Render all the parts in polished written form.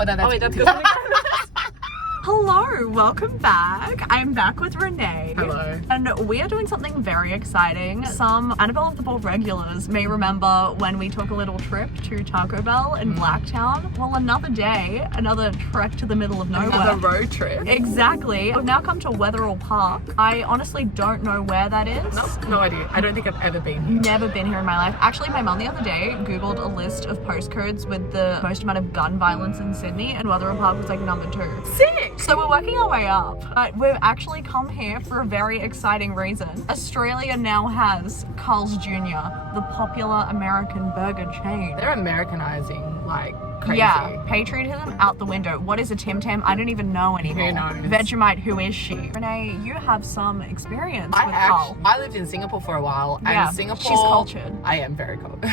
Oh, no, that's... Oh, wait, that's good. Hello, welcome back. I'm back with Renee. Hello. And we are doing something very exciting. Some Annabelle of the Ball regulars may remember when we took a little trip to Taco Bell in Blacktown. Well, another day, another trek to the middle of nowhere. Another road trip. Exactly. We've now come to Wetherill Park. I honestly don't know where that is. No idea. I don't think I've ever been here. Never been here in my life. Actually, my mum the other day Googled a list of postcodes with the most amount of gun violence in Sydney, and Wetherill Park was like number 2. Sick! So we're working our way up, but we've actually come here for a very exciting reason. Australia now has Carl's Jr., the popular American burger chain. They're Americanizing like crazy. Yeah, patriotism out the window. What is a Tim Tam? I don't even know anymore. Who knows? Vegemite, who is she? Renee, you have some experience with Carl. I lived in Singapore for a while, and Yeah, Singapore... she's cultured. I am very cold.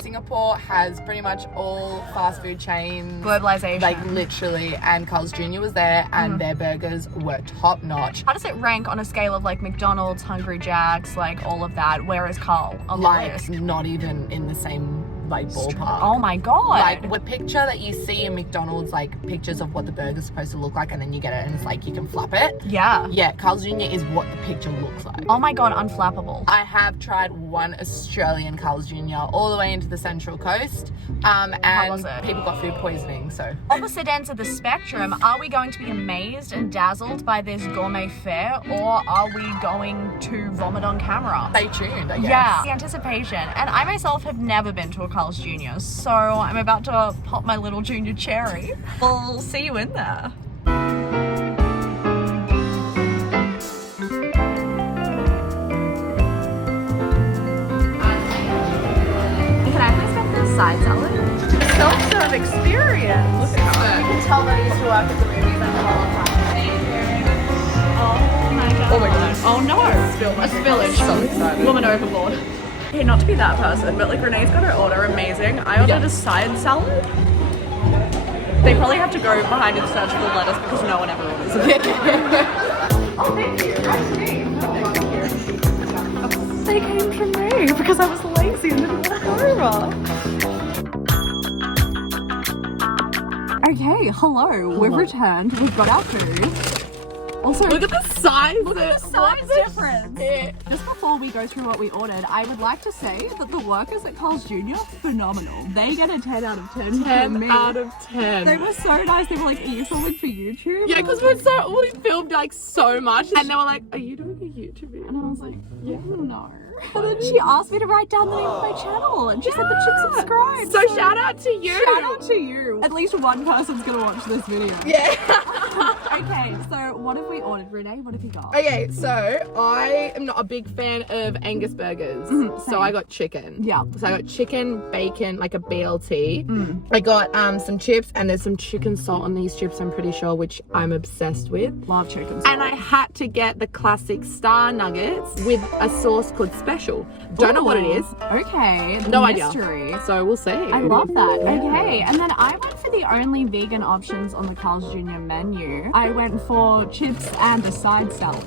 Singapore has pretty much all fast food chains. Globalization. Like, literally, and Carl's Jr. was there, and their burgers were top notch. How does it rank on a scale of like McDonald's, Hungry Jack's, like all of that? Where is Carl on the list? Not even in the same like ballpark. Oh my god. Like the picture that you see in McDonald's, like pictures of what the burger's supposed to look like, and then you get it and it's like you can flap it. Yeah, Carl's Jr. is what the picture looks like. Oh my god, unflappable. I have tried one Australian Carl's Jr. all the way into the Central Coast, and How was it? people got food poisoning. So Opposite ends of the spectrum, are we going to be amazed and dazzled by this gourmet fare, or are we going to vomit on camera? stay tuned, I guess. Yeah, the anticipation. And I myself have never been to a Carl's Jr., so I'm about to pop my little junior cherry. We'll see you in there. Can I please get this side salad? Self-serve experience. Look at that. You can tell that I used to work at the movies and all the time. Oh my god. Oh my god. Oh no. A spillage. So excited. Woman overboard. Okay, not to be that person, but like Renee's got her order amazing. I ordered a side salad. They probably have to go behind and search for the lettuce because no one ever orders it. Oh, thank you. They came from me because I was lazy and didn't walk over. Okay, hello. We've returned. We've got our food. Also, Look at the size. Look at the size difference. Just before we go through what we ordered, I would like to say that the workers at Carl's Jr. phenomenal. They get a 10 out of 10 from me. 10 out of 10. They were so nice. They were like, are you filming for YouTube? Yeah, because we filmed like so much, and they were like, "Are you doing a YouTube video?" And I was like, yeah, no. And then she asked me to write down the name of my channel, and she said that she'd subscribe. So shout out to you. Shout out to you. At least one person's gonna watch this video. Yeah. Okay, so what have we ordered, Renee? What have you got? Okay, so I am not a big fan of Angus burgers, so I got chicken. Yeah. So I got chicken, bacon, like a BLT. I got some chips, and there's some chicken salt on these chips, I'm pretty sure, which I'm obsessed with. Love chicken salt. And I had to get the classic star nuggets with a sauce called Special. Don't know what it is. Okay, the No mystery. idea. So we'll see. I love that. Okay, and then I went for the only vegan options on the Carl's Jr. menu. I went for chips and a side salad.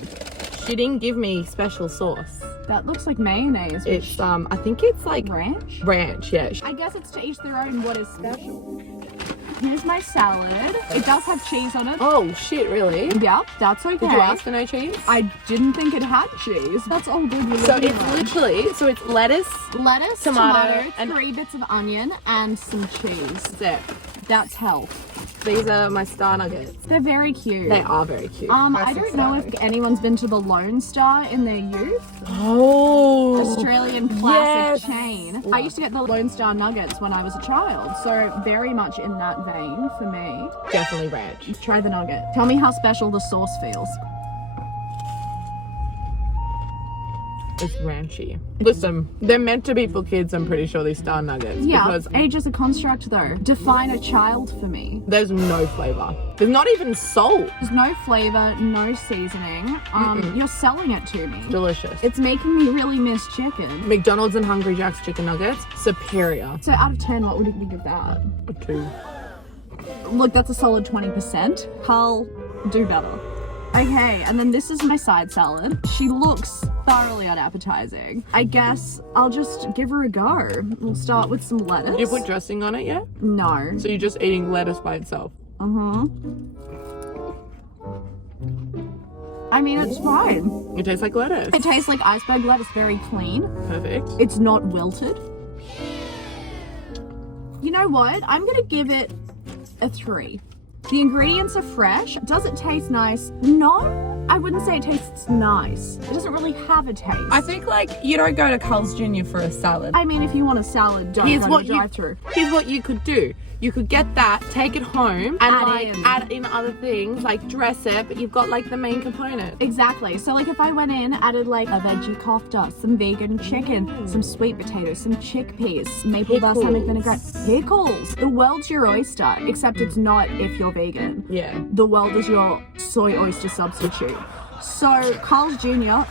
She didn't give me special sauce. That looks like mayonnaise. It's I think it's like ranch? ranch, yeah. I guess it's to each their own what is special. Here's my salad. It does have cheese on it. Oh shit, really? Yep, that's okay. Did you ask for no cheese? I didn't think it had cheese. That's all good. So it's literally, it's lettuce, lettuce, tomato, and 3 bits of onion and some cheese. that's it. That's health. These are my star nuggets. They're very cute. They are very cute. I don't know if anyone's been to the Lone Star in their youth. Oh, Australian classic yes. chain. I used to get the Lone Star nuggets when I was a child, so very much in that vein for me. definitely ranch. Try the nugget. Tell me how special the sauce feels. It's ranchy. Listen, they're meant to be for kids, I'm pretty sure, these star nuggets. Yeah, Because age is a construct though. Define a child for me. there's no flavor. There's not even salt. There's no flavor, no seasoning. You're selling it to me. Delicious. It's making me really miss chicken. McDonald's and Hungry Jack's chicken nuggets, superior. So out of 10, what would you give that? A 2. Look, that's a solid 20%. Carl, do better. Okay, and then this is my side salad. She looks thoroughly unappetizing. I guess I'll just give her a go. We'll start with some lettuce. You put dressing on it yet? No. So you're just eating lettuce by itself? I mean, it's fine. It tastes like lettuce. It tastes like iceberg lettuce, very clean. Perfect. It's not wilted. You know what? I'm gonna give it a 3. The ingredients are fresh. Does it taste nice? No, I wouldn't say it tastes nice. It doesn't really have a taste. I think like you don't go to Carl's Jr. for a salad. I mean, if you want a salad, don't go to the drive-thru. Here's what you could do. You could get that, take it home, and add in other things, like dress it, but you've got like the main component. Exactly. So like if I went in, added like a veggie kofta, some vegan chicken, some sweet potatoes, some chickpeas, maple balsamic vinaigrette, pickles. The world's your oyster, except it's not if you're vegan. Yeah. The world is your soy oyster substitute. So Carl's Jr.,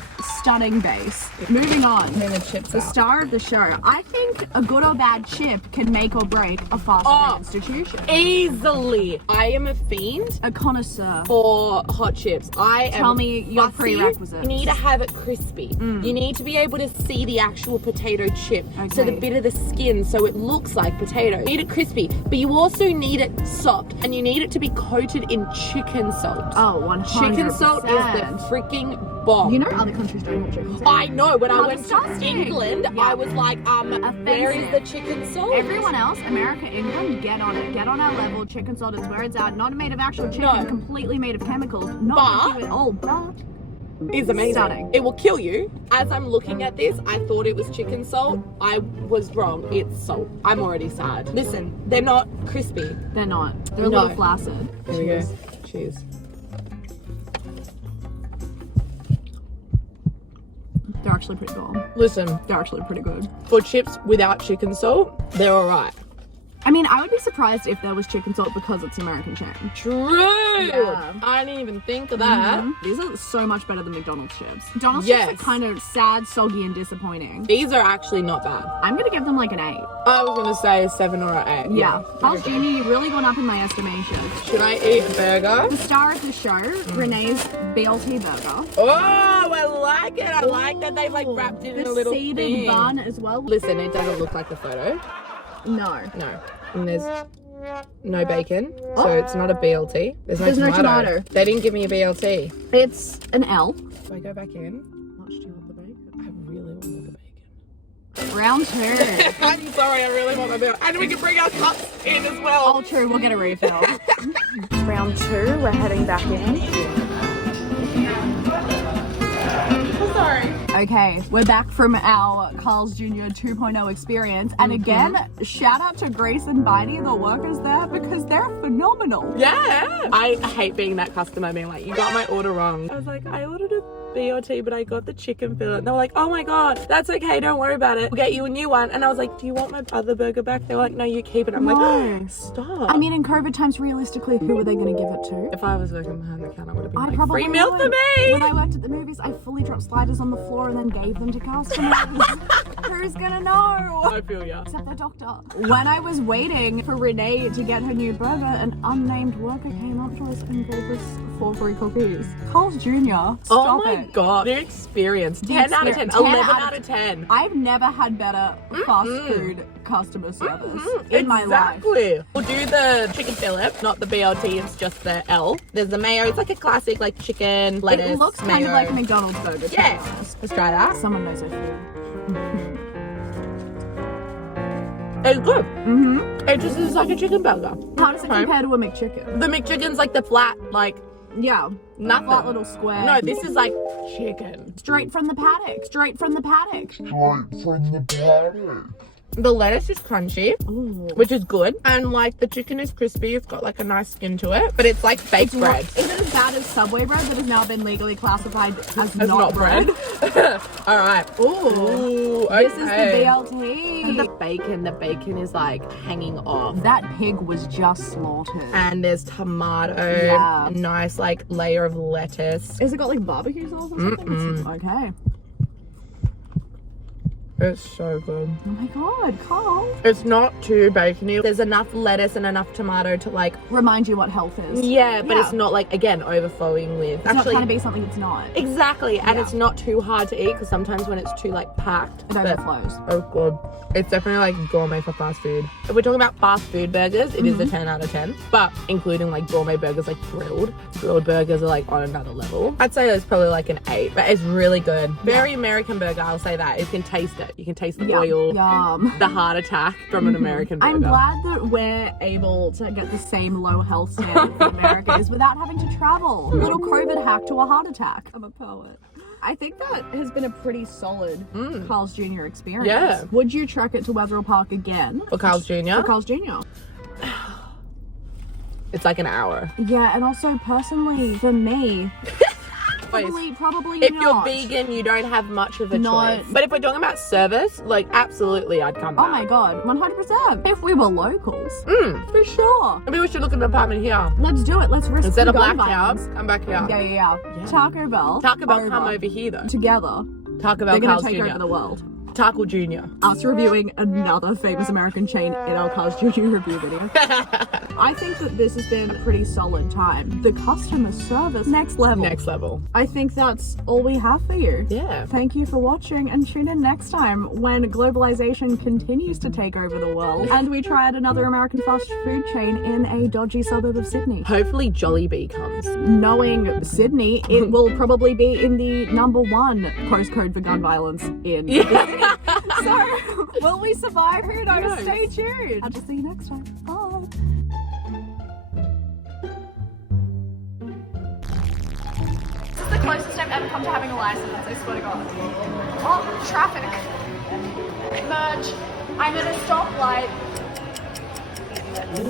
stunning base. Moving on. The chips The star of the show. I think a good or bad chip can make or break a fast food institution. Easily. I am a fiend A connoisseur. for hot chips. Tell me your prerequisites. You need to have it crispy. You need to be able to see the actual potato chip. So the Okay. bit of the skin, so it looks like potato. You need it crispy, but you also need it soft, and you need it to be coated in chicken salt. Oh, 100%. Chicken salt is the freaking bomb. You know other countries don't have chicken salt. I know. When I How went to disgusting. England, Yeah. I was like, where is the chicken salt? Everyone else, America, England, get on it. Get on our level. Chicken salt is where it's at. Not made of actual chicken, No. completely made of chemicals. Not But- to do it all, but is amazing. Stunning. It will kill you. As I'm looking at this, I thought it was chicken salt. I was wrong. It's salt. I'm already sad. Listen, they're not crispy. they're not. They're a No. little flaccid. Here we go. Cheers. They're actually pretty good. Listen, They're actually pretty good. for chips without chicken salt, they're alright. I mean, I would be surprised if there was chicken salt because it's American chain. True. Yeah. I didn't even think of that. These are so much better than McDonald's chips. McDonald's Yes. chips are kind of sad, soggy, and disappointing. These are actually not bad. I'm gonna give them like an 8. I was gonna say a 7 or an 8. Yeah. Carl's Jr., you've really gone up in my estimation. Should I eat a burger? The star of the show, Renee's BLT burger. Oh, I like it. I like that they've like wrapped it in a little seeded thing. bun as well. Listen, it doesn't look like the photo. No. No. And there's no bacon, so it's not a BLT. There's no tomato. They didn't give me a BLT. It's an L. Do I go back in? How much do you want the bacon? I really want the bacon. Round 2. I'm sorry, I really want my bacon. And we can bring our cups in as well. Oh, true. We'll get a refill. Round 2. We're heading back in. Sorry. Okay, we're back from our Carl's Jr. 2.0 experience. And again, shout out to Grace and Biney, the workers there, because they're phenomenal. Yeah. I hate being that customer being like, you got my order wrong. I was like, I ordered a BLT, but I got the chicken fillet. And they were like, oh my God, that's okay. Don't worry about it. We'll get you a new one. And I was like, do you want my other burger back? They were like, no, you keep it. I'm like, oh, stop. I mean, in COVID times, realistically, who were they going to give it to? If I was working behind the counter, I would have been I like, probably free meal would. for me. When I worked at the movies, I fully dropped sliders on the floor and then gave them to customers. Who's gonna know? I feel ya. Except their doctor. When I was waiting for Renee to get her new burger, an unnamed worker came up to us and gave us 4 free cookies. Carl's Jr. Stop Oh my it. God. The experience. 10 out of 10. 10 11 out out of 10. I've never had better fast food customer service in my life. Exactly. We'll do the chicken fillet, not the BLT, it's just the L. There's the mayo. It's like a classic, like chicken, lettuce, It looks kind of mayo. like a McDonald's burger. to be Yeah. honest. Let's try that. Someone knows their food. It's good. It just is like a chicken burger. How does it compare to a McChicken? The McChicken's like the flat, like, Yeah. nothing. Flat little square. No, this is like chicken. Straight from the paddock. Straight from the paddock. The lettuce is crunchy, Ooh. which is good. And like the chicken is crispy. It's got like a nice skin to it. But it's like baked bread. Is it as bad as Subway bread that has now been legally classified as It's not bread? All right. Ooh. Okay. This is the BLT. And the bacon is like hanging off. That pig was just slaughtered. And there's tomato, Yeah. a nice like layer of lettuce. Has it got like barbecue sauce or something? Okay. It's so good. Oh my god, Carl. It's not too bacony. There's enough lettuce and enough tomato to like Remind you what health is. yeah, but it's not like again overflowing with. It's not trying to be something it's not. Exactly, and Yeah. it's not too hard to eat because sometimes when it's too like packed, It overflows. oh god, it's definitely like gourmet for fast food. If we're talking about fast food burgers, it is a 10 out of 10. But including like gourmet burgers, like grilled burgers are like on another level. I'd say it's probably like an 8, but it's really good. Very American burger, I'll say that. You can taste it. You can taste the oil, Yum. the heart attack from an American burger. I'm glad that we're able to get the same low health standard for America is without having to travel. A little COVID hack to a heart attack. I'm a poet. I think that has been a pretty solid Carl's Jr. experience. Yeah. Would you trek it to Wetherill Park again? For Carl's Jr.? For Carl's Jr. It's like an hour. Yeah, and also personally, for me, probably if not. you're vegan, you don't have much of a Not- choice. But if we're talking about service, like absolutely, I'd come back. Oh my god, 100%. If we were locals, Mm. for sure. Maybe we should look at an apartment here. Let's do it. Let's risk Instead the of gun Black violence. Cow, come back here. Yeah. Taco Bell. Taco Bell, come over here though. Together. Taco Bell, They're gonna Carl's take Jr. over the world. Taco Jr. Us reviewing another famous American chain in our Carl's Jr. review video. I think that this has been a pretty solid time. The customer service, next level. Next level. I think that's all we have for you. Yeah. Thank you for watching and tune in next time when globalization continues to take over the world and we try out another American fast food chain in a dodgy suburb of Sydney. Hopefully Jollibee comes. Knowing Sydney, it will probably be in the #1 postcode for gun violence in Sydney. So, will we survive? Who knows? knows? Stay tuned. I'll just see you next time. Bye. This is the closest I've ever come to having a license, I swear to God. Oh, traffic. Merge. I'm at a stoplight.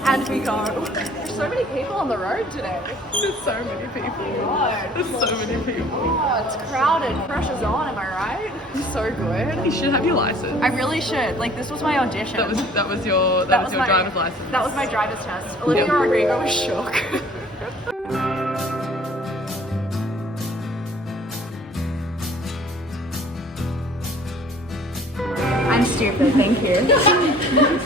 And we go. There's so many people on the road today. There's so many people. God. There's so many people. Oh, it's crowded. Pressure's on, am I right? I'm so good. You should have your license. I really should. Like, this was my audition. That was your my driver's license. That was my driver's test. Olivia Rodrigo was shook. I'm stupid, thank you.